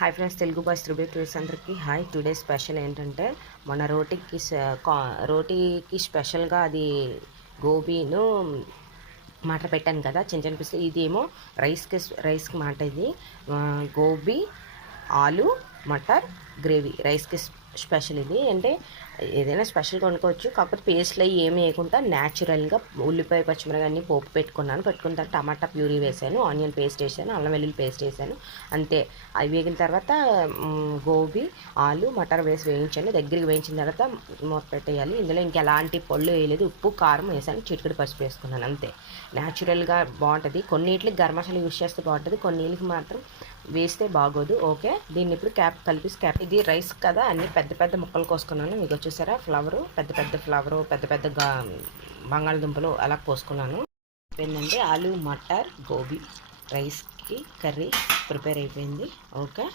Hi friends, Telugu boys triple tours అందరికీ hi. Today special ఏంటంటే మన రోటీకి స్పెషల్గా అది గోబీను మటర్ పెట్టాను కదా, చిన్న చిన్న పీస్. ఇదేమో రైస్కి మాట. ఇది గోబీ ఆలు మటర్ గ్రేవీ రైస్కి స్పెషల్. ఇది అంటే ఏదైనా స్పెషల్గా వండుకోవచ్చు, కాకపోతే పేస్ట్లు అవి ఏమి వేయకుండా న్యాచురల్గా ఉల్లిపాయ పచ్చిమిరపకాయ అన్నీ పోపు పెట్టుకున్న తర్వాత టమాటా ప్యూరీ వేసాను, ఆనియన్ పేస్ట్ వేసాను, అల్లం వెల్లుల్లి పేస్ట్ వేసాను, అంతే. అవి వేగిన తర్వాత గోబీ ఆలు మటర్ వేసి వేయించండి. దగ్గరికి వేయించిన తర్వాత మూత పెట్టేయాలి. ఇందులో ఇంకెలాంటి పళ్ళు వేయలేదు, ఉప్పు కారం వేసాను, చిటికెడు పసుపు వేసుకున్నాను, అంతే. న్యాచురల్గా బాగుంటుంది. కొన్నిటికి గరం మసాలా యూస్ చేస్తే బాగుంటుంది, కొన్నిటికి మాత్రం వేస్తే బాగోదు. ఓకే, దీన్ని ఇప్పుడు క్యాప్. ఇది రైస్ కదా, అన్ని పెద్ద పెద్ద ముక్కలు కోసుకున్నాను. మీకు వచ్చేసారా ఫ్లవరు, పెద్ద ఫ్లవరు, పెద్ద బంగాళదుంపలు అలా కోసుకున్నాను. ఏంటంటే ఆలు మటర్ గోబీ రైస్కి కర్రీ ప్రిపేర్ అయిపోయింది. ఓకే.